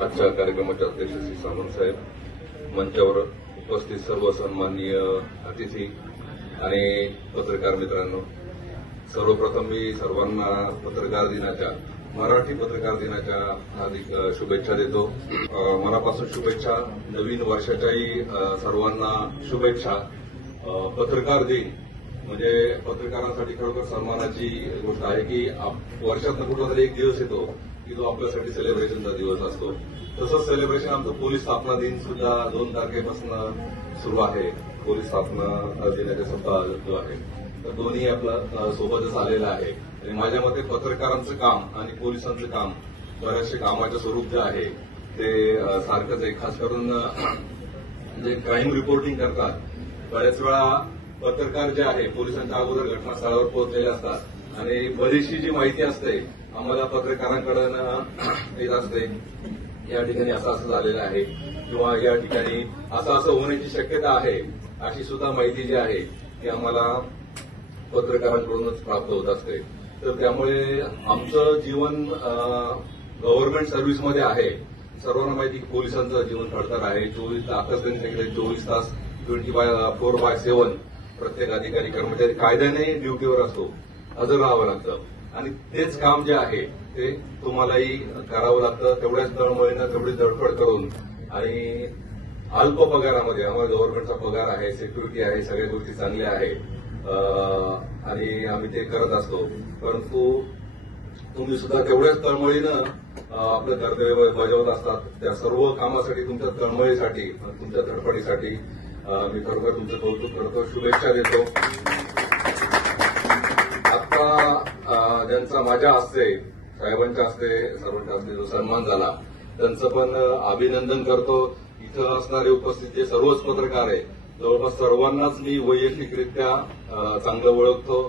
आजच्या कार्यक्रमाचे अध्यक्ष श्री सामंत साहेब, मंचावर उपस्थित सर्व सन्माननीय अतिथी आणि पत्रकार मित्रांनो, सर्वप्रथम मी सर्वांना मराठी पत्रकार दिनाच्या हार्दिक शुभेच्छा देतो. मनापासून शुभेच्छा. नवीन वर्षाच्याही सर्वांना शुभेच्छा. पत्रकार दिन म्हणजे पत्रकारांसाठी खरोखर सन्मानाची गोष्ट आहे की वर्षातनं कुठला तरी एक दिवस येतो की तो आपल्यासाठी सेलिब्रेशनचा दिवस असतो. तसंच सेलिब्रेशन आमचं पोलीस स्थापना दिन सुद्धा 2 तारखेपासून सुरू आहे. पोलीस स्थापना दिनाचा सप्ताह जो आहे, तर दोन्ही आपलं सोबतच आलेलं आहे. आणि माझ्या मते पत्रकारांचं काम आणि पोलिसांचं काम बऱ्याचशे कामाचं स्वरूप जे आहे ते सारखंच आहे. खास करून जे क्राईम रिपोर्टिंग करतात, बऱ्याच वेळा पत्रकार जे आहे पोलिसांच्या अगोदर घटनास्थळावर पोहोचलेले असतात आणि बरीचशी जी माहिती असते आम्हाला पत्रकारांकडून येत असते. या ठिकाणी असं झालेलं आहे किंवा या ठिकाणी असं होण्याची शक्यता आहे, अशी सुद्धा माहिती जी आहे ती आम्हाला पत्रकारांकडूनच प्राप्त होत असते. तर त्यामुळे आमचं जीवन गव्हर्नमेंट सर्व्हिसमध्ये आहे. सर्वांना माहिती की पोलिसांचं जीवन खडतर आहे. 24 तास त्यांनी सांगितलं, 24 तास 24/7 प्रत्येक अधिकारी कर्मचारी कायद्याने ड्युटीवर असतो, हजर राहावं लागतं. आणि तेच काम जे आहे ते तुम्हालाही करावं लागतं. तेवढ्याच तळमळीनं तेवढी धडपड करून आणि अल्प पगारामध्ये आम्हाला गव्हर्नमेंटचा पगार आहे, सिक्युरिटी आहे, सगळ्या गोष्टी चांगल्या आहे आणि आम्ही ते करत असतो. परंतु तुम्ही सुद्धा तेवढ्याच तळमळीनं आपलं कर्तव्य बजावत असतात. त्या सर्व कामासाठी, तुमच्या तळमळीसाठी, तुमच्या धडपडीसाठी मी खरोखर तुमचं कौतुक करतो, शुभेच्छा देतो. आता ज्यांचा माझ्या हस्ते, साहेबांच्या हस्ते, सर्वांच्या हस्ते जो सन्मान झाला त्यांचं पण अभिनंदन करतो. इथं असणारे उपस्थित जे सर्वच पत्रकार आहे, जवळपास सर्वांनाच मी वैयक्तिकरित्या चांगलं ओळखतो.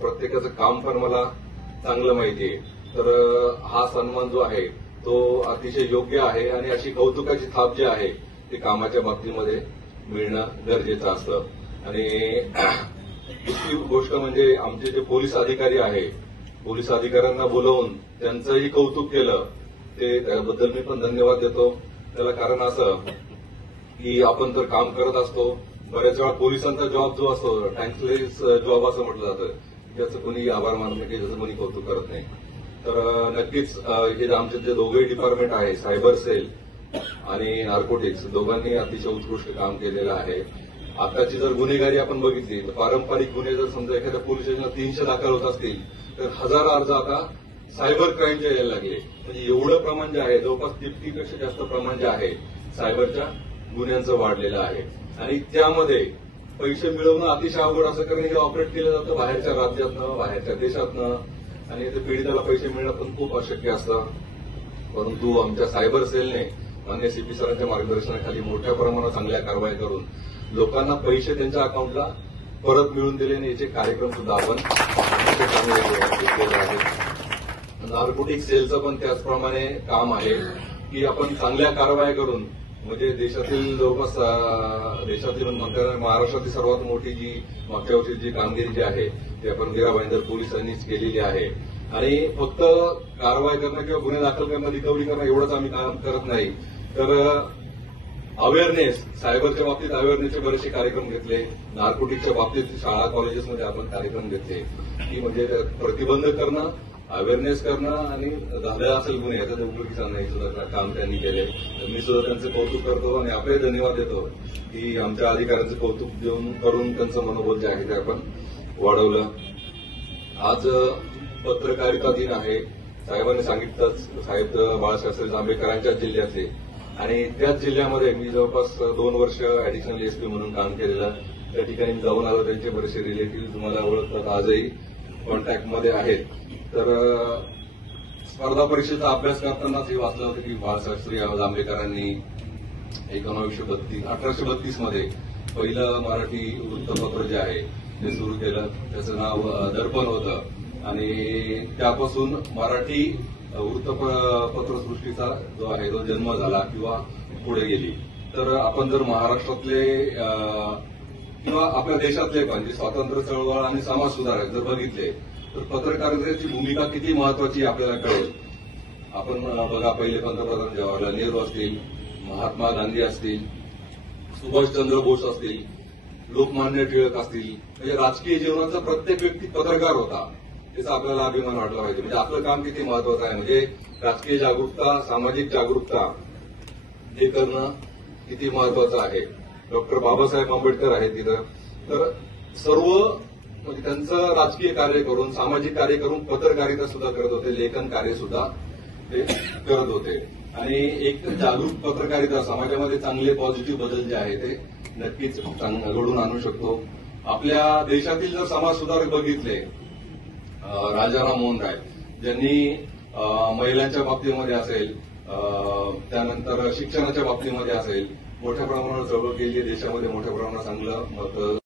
प्रत्येकाचं काम पण मला चांगलं माहिती आहे. तर हा सन्मान जो आहे तो अतिशय योग्य आहे आणि अशी कौतुकाची थाप जी आहे ती कामाच्या बाबतीमध्ये मिळणं गरजेचं असतं. आणि दुसरी गोष्ट म्हणजे आमचे जे पोलीस अधिकारी आहे, पोलीस अधिकाऱ्यांना बोलवून त्यांचंही कौतुक केलं, ते त्याबद्दल मी पण धन्यवाद देतो. त्याला कारण असं की आपण तर काम करत असतो, बऱ्याच वेळा पोलिसांचा जॉब जो असतो थँक्सलेस जॉब असं म्हटलं जातं, ज्याचं कोणी आभार मानत नाही, ज्याचं कोणी कौतुक करत नाही. तर नक्कीच हे आमचे जे दोघंही डिपार्टमेंट आहे, सायबर सेल आणि नार्कोटिक्स, दोघांनी अतिशय उत्कृष्ट काम केलेलं आहे. आताची जर गुन्हेगारी आपण बघितली तर पारंपरिक गुन्हे जर समजा एखाद्या पोलीस स्टेशनला 300 दाखल होत असतील तर 1000 अर्ज आता सायबर क्राईमचे यायला लागले. म्हणजे एवढं प्रमाण जे आहे, जवळपास 50पेक्षा जास्त प्रमाण जे आहे सायबरच्या गुन्ह्यांचं वाढलेलं आहे. आणि त्यामध्ये पैसे मिळवणं अतिशय अवघड असं कारण हे ऑपरेट केलं जातं बाहेरच्या राज्यातनं, बाहेरच्या देशातनं, आणि ते पीडिताला पैसे मिळणं पण खूप अशक्य असतं. परंतु आमच्या सायबर सेलने मान्य सीपी सरांच्या मार्गदर्शनाखाली मोठ्या प्रमाणात चांगल्या कारवाई करून लोकांना पैसे त्यांच्या अकाउंटला परत मिळवून दिले, याचे कार्यक्रम सुद्धा आपण घेतलेले आहेत. नार्कोटिक सेलचं पण त्याचप्रमाणे काम आहे की आपण चांगल्या कारवाया करून म्हणजे देशातील जवळपास देशातील म्हणता महाराष्ट्रातील सर्वात मोठी जी मागच्या वर्षी जी कामगिरी जी आहे ती आपण मीरा भाईंदर पोलिसांनीच केलेली आहे. आणि फक्त कारवाई करणं किंवा गुन्हे दाखल करणं, रिकव्हरी करणं एवढंच आम्ही काम करत नाही, तर अवेअरनेस, सायबरच्या बाबतीत अवेअरनेसचे बरेचसे कार्यक्रम घेतले. नार्कोटिकच्या बाबतीत शाळा कॉलेजेसमध्ये आपण कार्यक्रम घेतले की म्हणजे प्रतिबंध करणं, अवेअरनेस करणं आणि झालं असेल गुन्हे याचं ते उपयोगीचा नाही सुद्धा काम त्यांनी केले. मी सुद्धा त्यांचं कौतुक करतो आणि आपले धन्यवाद देतो की आमच्या अधिकाऱ्यांचं कौतुक देऊन करून त्यांचं मनोबल जे आहे ते आपण वाढवलं. आज पत्रकारिता दिन आहे. साहेबांनी सांगितलंच, साहेब बाळासाहेब जांभेकरांच्याच जिल्ह्यातले आणि त्याच जिल्ह्यामध्ये मी जवळपास 2 वर्ष ऍडिशनल एसपी म्हणून काम केलेलं. त्या ठिकाणी मी जाऊन आलो. त्यांचे बरेचसे रिलेटिव्ह तुम्हाला ओळखतात, आजही कॉन्टॅक्टमध्ये आहेत. तर स्पर्धा परीक्षेचा अभ्यास करतानाच हे वाचलं होतं की बाळासाहेब जांभेकरांनी 1832 मध्ये पहिलं मराठी वृत्तपत्र जे आहे ते सुरू केलं. त्याचं नाव दर्पण होतं आणि त्यापासून मराठी वृत्तपत्रसृष्टीचा जो आहे तो जन्म झाला किंवा पुढे गेली. तर आपण जर महाराष्ट्रातले किंवा आपल्या देशातले पण जे स्वातंत्र्य चळवळ आणि समाज सुधारक जर बघितले तर पत्रकारितेची भूमिका किती महत्वाची आपल्याला कळेल. आपण बघा, पहिले पंतप्रधान जवाहरलाल नेहरू असतील, महात्मा गांधी असतील, सुभाषचंद्र बोस असतील, लोकमान्य टिळक असतील, म्हणजे राजकीय जीवनाचा प्रत्येक व्यक्ती पत्रकार होता. त्याचा आपल्याला अभिमान वाटला पाहिजे. म्हणजे आपलं काम किती महत्वाचं आहे, म्हणजे राजकीय जागरूकता, सामाजिक जागरूकता हे करणं किती महत्वाचं आहे. डॉक्टर बाबासाहेब आंबेडकर आहेत तिथं. तर सर्व म्हणजे त्यांचं राजकीय कार्य करून, सामाजिक कार्य करून पत्रकारिता सुद्धा करत होते, लेखन कार्य सुद्धा ते करत होते. आणि एक जागरूक पत्रकारिता समाजामध्ये चांगले पॉझिटिव्ह बदल जे आहे ते नक्कीच घडून आणू शकतो. आपल्या देशातील जर समाज सुधारक बघितले, राजाराम मोहन राय ज्यांनी महिलांच्या बाबतीमध्ये असेल, त्यानंतर शिक्षणाच्या बाबतीमध्ये असेल, मोठ्या प्रमाणावर चळवळ केली, देशामध्ये मोठ्या प्रमाणात चांगलं मत